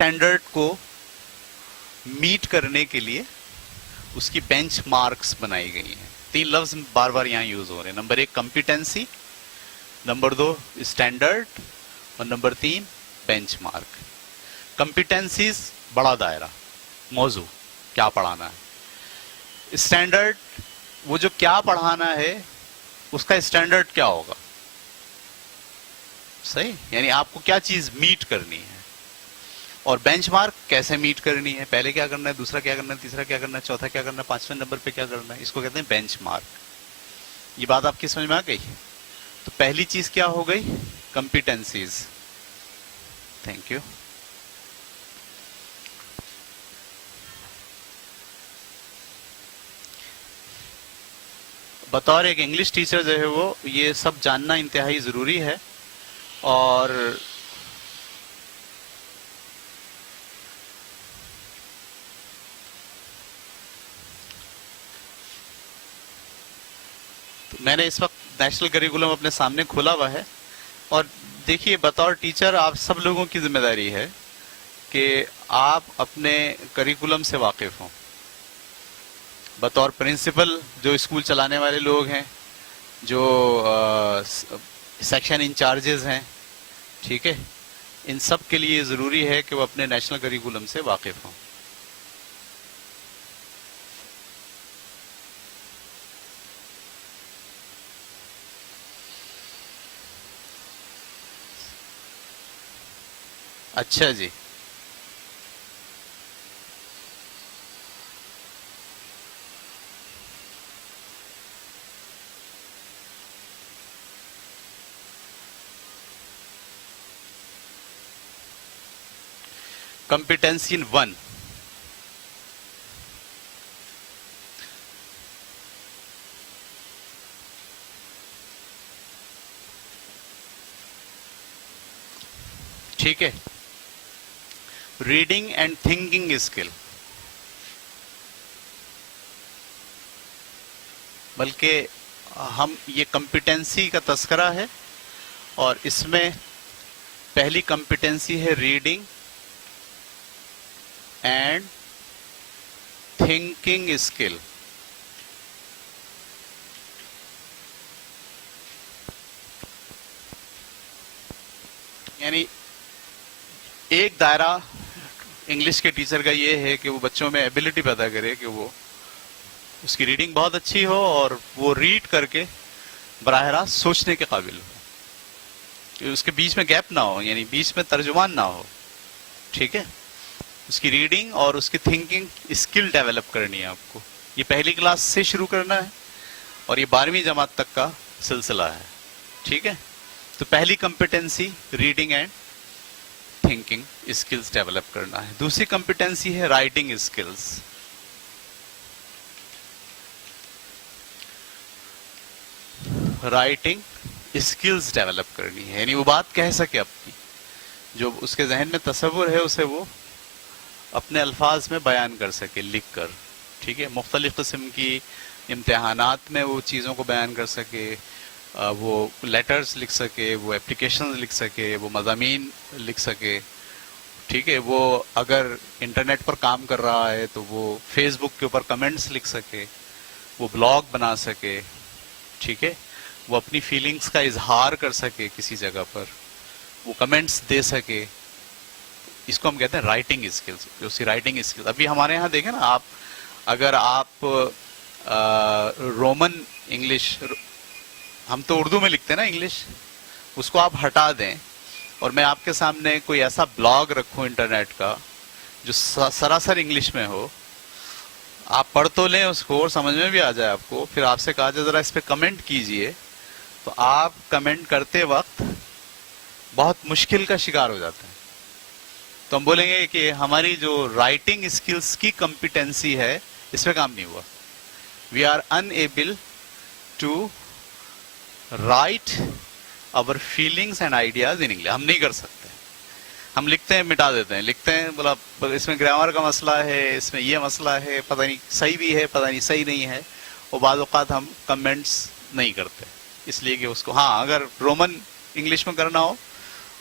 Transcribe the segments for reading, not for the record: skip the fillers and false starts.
Standard کو meat کرنے کے لیے اس کی بینچ مارکس بنائی گئی ہیں. 3 لفظ بار بار یہاں یوز ہو رہے ہیں. نمبر 1 کمپیٹنسی, نمبر 2 اسٹینڈرڈ, اور نمبر 3 بینچ مارک. کمپیٹنسیز بڑا دائرہ, موضوع کیا پڑھانا ہے. اسٹینڈرڈ وہ جو کیا پڑھانا ہے اس کا اسٹینڈرڈ کیا ہوگا, صحیح, یعنی آپ کو کیا چیز میٹ کرنی ہے. اور بینچ مارک کیسے میٹ کرنی ہے, پہلے کیا کرنا ہے, دوسرا کیا کرنا ہے, تیسرا کیا کرنا ہے, چوتھا کیا کرنا ہے, 5ویں نمبر پہ کیا کرنا ہے, اس کو کہتے ہیں بینچ مارک. یہ بات آپ کی سمجھ میں آ گئی. تو پہلی چیز کیا ہو گئی, کمپیٹنسیز. Thank you. بطور ایک انگلش ٹیچر جو ہے وہ یہ سب جاننا انتہائی ضروری ہے. اور میں نے اس وقت نیشنل کریکولم اپنے سامنے کھولا ہوا ہے, اور دیکھیے بطور ٹیچر آپ سب لوگوں کی ذمہ داری ہے کہ آپ اپنے کریکولم سے واقف ہوں. بطور پرنسپل جو اسکول چلانے والے لوگ ہیں, جو سیکشن انچارجز ہیں, ٹھیک ہے, ان سب کے لیے ضروری ہے کہ وہ اپنے نیشنل کریکولم سے واقف ہوں. اچھا جی, کمپیٹنسی ان 1. ٹھیک ہے, ریڈنگ اینڈ تھنکنگ اسکل. بلکہ ہم یہ کمپیٹنسی کا تذکرہ ہے, اور اس میں پہلی کمپیٹنسی ہے ریڈنگ اینڈ تھنکنگ اسکل. یعنی ایک دائرہ انگلش کے ٹیچر کا یہ ہے کہ وہ بچوں میں ایبلٹی پیدا کرے کہ وہ اس کی ریڈنگ بہت اچھی ہو اور وہ ریڈ کر کے براہ راست سوچنے کے قابل ہو, کہ اس کے بیچ میں گیپ نہ ہو, یعنی بیچ میں ترجمان نہ ہو. ٹھیک ہے, اس کی ریڈنگ اور اس کی تھنکنگ اسکل ڈیولپ کرنی ہے آپ کو. یہ پہلی کلاس سے شروع کرنا ہے اور یہ 12ویں جماعت تک کا سلسلہ ہے. ٹھیک ہے, تو پہلی competency reading and thinking skills develop کرنا ہے. دوسری کمپیٹنسی ہے writing skills. Writing skills develop کرنی ہے, یعنی وہ بات کہہ سکے اپنی, جو اس کے ذہن میں تصور ہے اسے وہ اپنے الفاظ میں بیان کر سکے لکھ کر. ٹھیک ہے, مختلف قسم کی امتحانات میں وہ چیزوں کو بیان کر سکے, وہ لیٹرز لکھ سکے, وہ اپلیکیشنز لکھ سکے, وہ مضامین لکھ سکے. ٹھیک ہے, وہ اگر انٹرنیٹ پر کام کر رہا ہے تو وہ فیس بک کے اوپر کمنٹس لکھ سکے, وہ بلاگ بنا سکے. ٹھیک ہے, وہ اپنی فیلنگز کا اظہار کر سکے کسی جگہ پر, وہ کمنٹس دے سکے. اس کو ہم کہتے ہیں رائٹنگ اسکلز. اسی رائٹنگ اسکلز ابھی ہمارے یہاں دیکھیں نا, آپ اگر آپ رومن انگلش, ہم تو اردو میں لکھتے ہیں نا انگلش, اس کو آپ ہٹا دیں اور میں آپ کے سامنے کوئی ایسا بلاگ رکھوں انٹرنیٹ کا جو سراسر انگلش میں ہو, آپ پڑھ تو لیں اس کو اور سمجھ میں بھی آ جائے آپ کو, پھر آپ سے کہا جائے ذرا اس پہ کمنٹ کیجئے, تو آپ کمنٹ کرتے وقت بہت مشکل کا شکار ہو جاتے ہیں. تو ہم بولیں گے کہ ہماری جو رائٹنگ اسکلز کی کمپیٹنسی ہے اس پہ کام نہیں ہوا. We are unable to write our feelings and ideas in English. ہم نہیں کر سکتے, ہم لکھتے ہیں مٹا دیتے ہیں, لکھتے ہیں بولا اس میں گرامر کا مسئلہ ہے, اس میں یہ مسئلہ ہے, پتہ نہیں صحیح بھی ہے, پتہ نہیں صحیح نہیں ہے, اور بعض اوقات ہم کمنٹس نہیں کرتے اس لیے کہ اس کو, ہاں اگر رومن انگلش میں کرنا ہو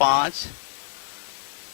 5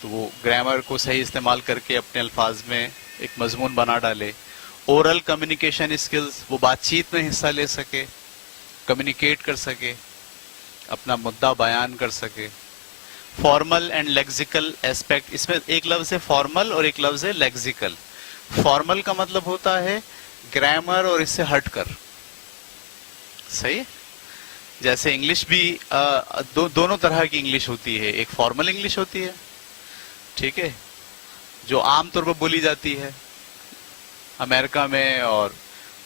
تو وہ گرامر کو صحیح استعمال کر کے اپنے الفاظ میں ایک مضمون بنا ڈالے. اورل کمیونیکیشن اسکلز, وہ بات چیت میں حصہ لے سکے, کمیونیکیٹ کر سکے, اپنا مدعا بیان کر سکے. فارمل اینڈ لیگزیکل اسپیکٹ, اس میں ایک لفظ ہے فارمل اور ایک لفظ ہے لیگزیکل. فارمل کا مطلب ہوتا ہے گرامر اور اس سے ہٹ کر, صحیح. جیسے انگلش بھی دونوں طرح کی انگلش ہوتی ہے. ایک فارمل انگلش ہوتی ہے, ٹھیک ہے, جو عام طور پر بولی جاتی ہے امریکہ میں اور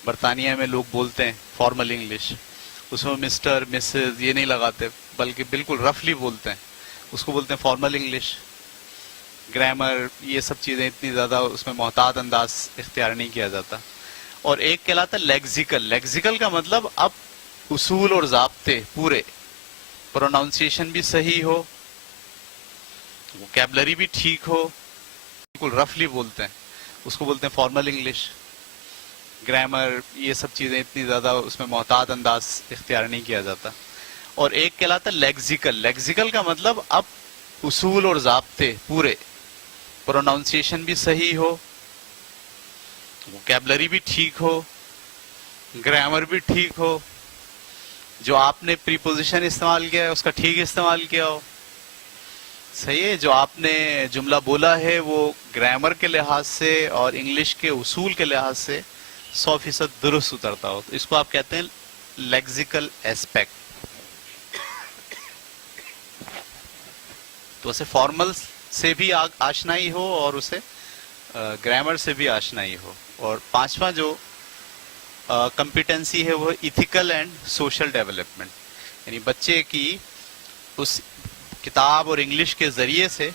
برطانیہ میں لوگ بولتے ہیں فارمل انگلش. اس میں مسٹر مسز یہ نہیں لگاتے بلکہ بالکل رفلی بولتے ہیں, اس کو بولتے ہیں فارمل انگلش. گرامر یہ سب چیزیں اتنی زیادہ اس میں محتاط انداز اختیار نہیں کیا جاتا. اور ایک کہلاتا ہے لیگزیکل. لیگزیکل کا مطلب اب اصول اور ضابطے پورے, پروناؤنسیشن بھی صحیح ہو, ووکیبلری بھی ٹھیک ہو, بالکل رفلی بولتے ہیں, اس کو بولتے ہیں فارمل انگلش. گرامر یہ سب چیزیں اتنی زیادہ اس میں محتاط انداز اختیار نہیں کیا جاتا. اور ایک کہلاتا ہے لیگزیکل. لیگزیکل کا مطلب اب اصول اور ضابطے پورے, پروناؤنسیشن بھی صحیح ہو, ووکیبلری بھی ٹھیک ہو, گرامر بھی ٹھیک ہو, جو آپ نے پریپوزیشن استعمال کیا ہے اس کا ٹھیک استعمال کیا ہو, صحیح ہے. جو آپ نے جملہ بولا ہے وہ گرامر کے لحاظ سے اور انگلش کے اصول کے لحاظ سے 100% درست اترتا ہو, تو اس کو آپ کہتے ہیں لیگزیکل اسپیکٹ. تو اسے فارمل سے بھی آشنائی ہو اور اسے گرامر سے بھی آشنائی ہو. اور پانچواں جو کمپیٹنسی ہے وہ ایتھیکل اینڈ سوشل ڈیولپمنٹ, یعنی بچے کی اس کتاب اور انگلش کے ذریعے سے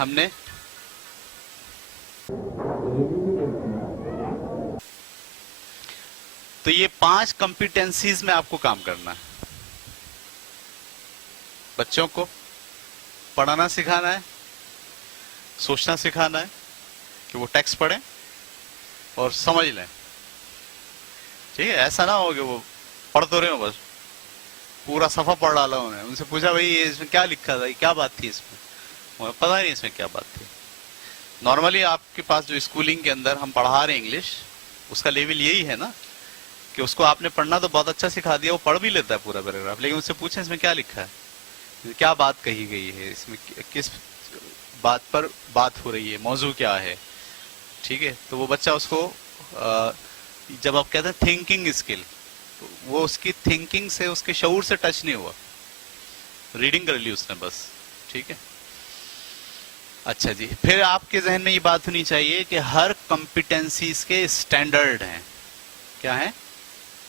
ہم نے تو یہ 5 کمپیٹنسیز میں آپ کو کام کرنا ہے. بچوں کو پڑھنا سکھانا ہے, سوچنا سکھانا ہے کہ وہ ٹیکسٹ پڑھیں اور سمجھ لیں, ٹھیک ہے. ایسا نہ ہو کہ وہ پڑھ تو رہے ہو بس پورا صفحہ پڑھ ڈالا انہیں, ان سے پوچھا بھائی اس میں کیا لکھا تھا, کیا بات تھی اس میں, پتہ نہیں اس میں کیا بات تھی. نارملی آپ کے پاس جو اسکولنگ کے اندر ہم پڑھا رہے ہیں انگلش, اس کا لیول یہی ہے نا کہ اس کو آپ نے پڑھنا تو بہت اچھا سکھا دیا, وہ پڑھ بھی لیتا ہے پورا پیراگراف, لیکن اس سے پوچھیں اس میں کیا لکھا ہے, کیا بات کہی گئی ہے, اس میں کس بات پر بات ہو رہی ہے, موضوع کیا ہے, ٹھیک ہے. تو وہ بچہ اس کو جب آپ کہتے ہیں تھنکنگ اسکل, وہ اس کی تھنکنگ سے, اس کے شعور سے ٹچ نہیں ہوا, ریڈنگ کر لی اس نے بس, ٹھیک ہے. اچھا جی, پھر آپ کے ذہن میں یہ بات ہونی چاہیے کہ ہر کمپیٹنسیز کے اسٹینڈرڈ ہیں. کیا ہیں؟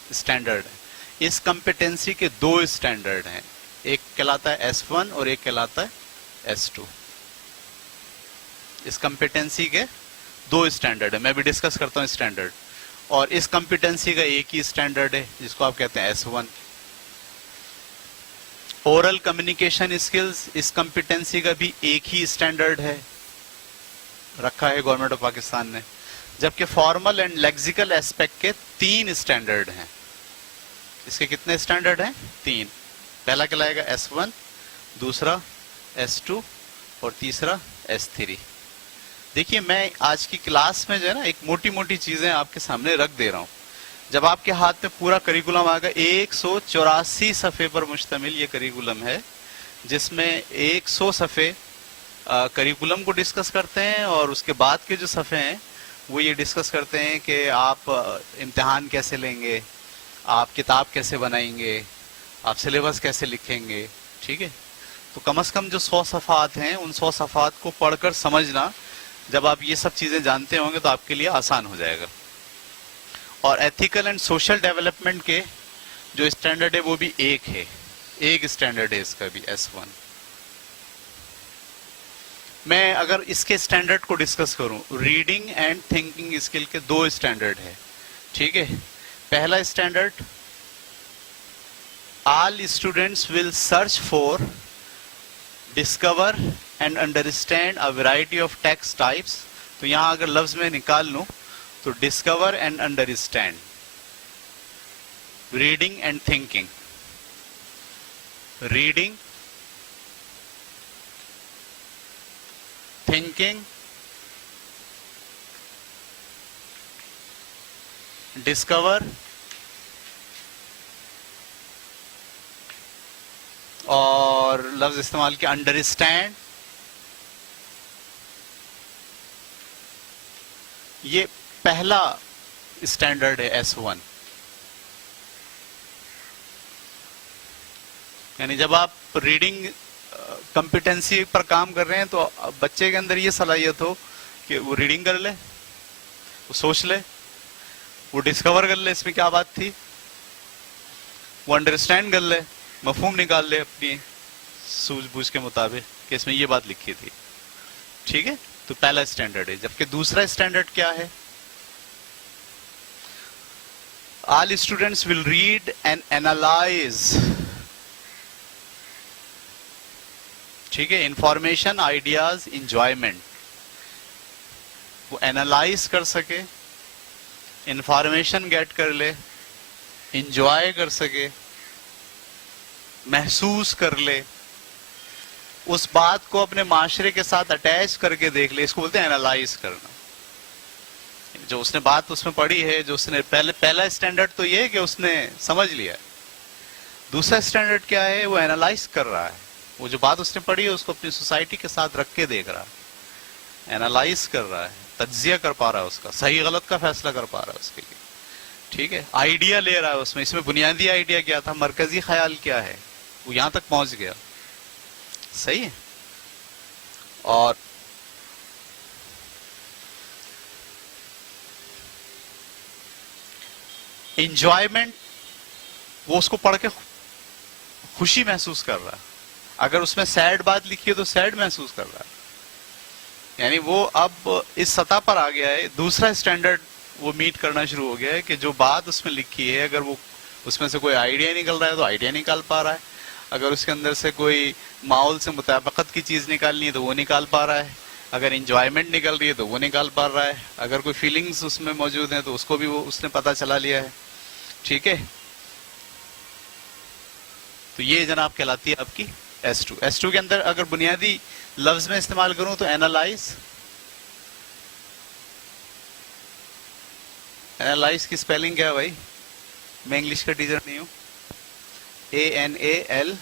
اسٹینڈرڈ ہیں. اس کمپیٹنسی کے 2 اسٹینڈرڈ ہیں, ایک کہلاتا ہے S1 اور ایک کہلاتا ہے S2. اس کمپیٹنسی کے 2 اسٹینڈرڈ ہیں, میں بھی ڈسکس کرتا ہوں اسٹینڈرڈ. اور اس کمپیٹنسی کا ایک ہی اسٹینڈرڈ ہے جس کو آپ کہتے ہیں S1. اورل کمیونیکیشن اسکلز, اس کمپیٹنسی کا بھی ایک ہی اسٹینڈرڈ ہے, رکھا ہے گورنمنٹ آف پاکستان نے. جبکہ فارمل اینڈ لیگزیکل اسپیکٹ کے 3 اسٹینڈرڈ ہیں. اس کے کتنے اسٹینڈرڈ ہیں؟ 3. پہلا کہلائے گا S1, دوسرا S2 اور تیسرا S3. دیکھیے میں آج کی کلاس میں جو ہے نا ایک موٹی موٹی چیزیں آپ کے سامنے رکھ دے رہا ہوں. جب آپ کے ہاتھ میں پورا کریکولم آ گا, 184 صفحے پر مشتمل یہ کریکولم ہے, جس میں 100 صفحے کریکولم کو ڈسکس کرتے ہیں, اور اس کے بعد کے جو صفحے ہیں وہ یہ ڈسکس کرتے ہیں کہ آپ امتحان کیسے لیں گے, آپ کتاب کیسے بنائیں گے, آپ سلیبس کیسے لکھیں گے, ٹھیک ہے. تو کم از کم جو 100 صفحات ہیں ان 100 صفحات کو پڑھ کر سمجھنا, جب آپ یہ سب چیزیں جانتے ہوں گے تو آپ کے لیے آسان ہو جائے گا. اور ایتھیکل اینڈ سوشل ڈیولپمنٹ کے جو اسٹینڈرڈ ہے وہ بھی ایک ہے, ایک اسٹینڈرڈ ہے اس کا بھی, S1. میں اگر اس کے اسٹینڈرڈ کو ڈسکس کروں, ریڈنگ اینڈ تھنکنگ اسکل کے 2 اسٹینڈرڈ ہے, ٹھیک ہے. پہلا standard, all students will search four, discover and understand a variety of text types. تو یہاں اگر لفظ میں نکال لوں تو discover and understand, reading and thinking, reading thinking, discover, اور لفظ استعمال کیا انڈرسٹینڈ. یہ پہلا اسٹینڈرڈ ہے S1. یعنی جب آپ ریڈنگ کمپیٹنسی پر کام کر رہے ہیں تو بچے کے اندر یہ صلاحیت ہو کہ وہ ریڈنگ کر لے, وہ سوچ لے, وہ ڈسکور کر لے اس میں کیا بات تھی, وہ انڈرسٹینڈ کر لے, مفہوم نکال لے اپنی سوجھ بوجھ کے مطابق کہ اس میں یہ بات لکھی تھی. ٹھیک ہے, تو پہلا اسٹینڈرڈ ہے. جبکہ دوسرا اسٹینڈرڈ کیا ہے, all students will read and analyze. ٹھیک ہے, انفارمیشن, آئیڈیاز, انجوائمنٹ. وہ اینالائز کر سکے, انفارمیشن گیٹ کر لے, انجوائے کر سکے, محسوس کر لے, اس بات کو اپنے معاشرے کے ساتھ اٹیچ کر کے دیکھ لے. اس کو بولتے ہیں اینالائز کرنا. جو اس نے بات اس میں پڑھی ہے, جو اس نے پہلا اسٹینڈرڈ تو یہ ہے کہ اس نے سمجھ لیا. دوسرا اسٹینڈرڈ کیا ہے, وہ اینالائز کر رہا ہے. وہ جو بات اس نے پڑھی ہے اس کو اپنی سوسائٹی کے ساتھ رکھ کے دیکھ رہا ہے, اینالائز کر رہا ہے, تجزیہ کر پا رہا ہے, اس کا صحیح غلط کا فیصلہ کر پا رہا ہے اس کے لیے. ٹھیک ہے, آئیڈیا لے رہا ہے اس میں بنیادی آئیڈیا کیا تھا, مرکزی خیال کیا ہے, وہ یہاں تک پہنچ گیا. صحیح ہے. اور انجوائمنٹ, وہ اس کو پڑھ کے خوشی محسوس کر رہا ہے. اگر اس میں سیڈ بات لکھی ہے تو سیڈ محسوس کر رہا ہے. یعنی وہ اب اس سطح پر آ گیا ہے, دوسرا اسٹینڈرڈ وہ میٹ کرنا شروع ہو گیا ہے کہ جو بات اس میں لکھی ہے اگر وہ اس میں سے کوئی آئیڈیا نکل رہا ہے تو آئیڈیا نکال پا رہا ہے. اگر اس کے اندر سے کوئی ماحول سے مطابقت کی چیز نکالنی ہے تو وہ نکال پا رہا ہے. اگر انجوائمنٹ نکل رہی ہے تو وہ نکال پا رہا ہے. اگر کوئی فیلنگز اس میں موجود ہیں تو اس کو بھی وہ اس نے پتہ چلا لیا ہے. ٹھیک ہے, تو یہ جناب کہلاتی ہے آپ کی S2. S2 کے اندر اگر بنیادی لفظ میں استعمال کروں تو اینالائز. اینالائز کی سپیلنگ کیا ہے بھائی, میں انگلش کا ٹیچر نہیں ہوں. ANALYZ.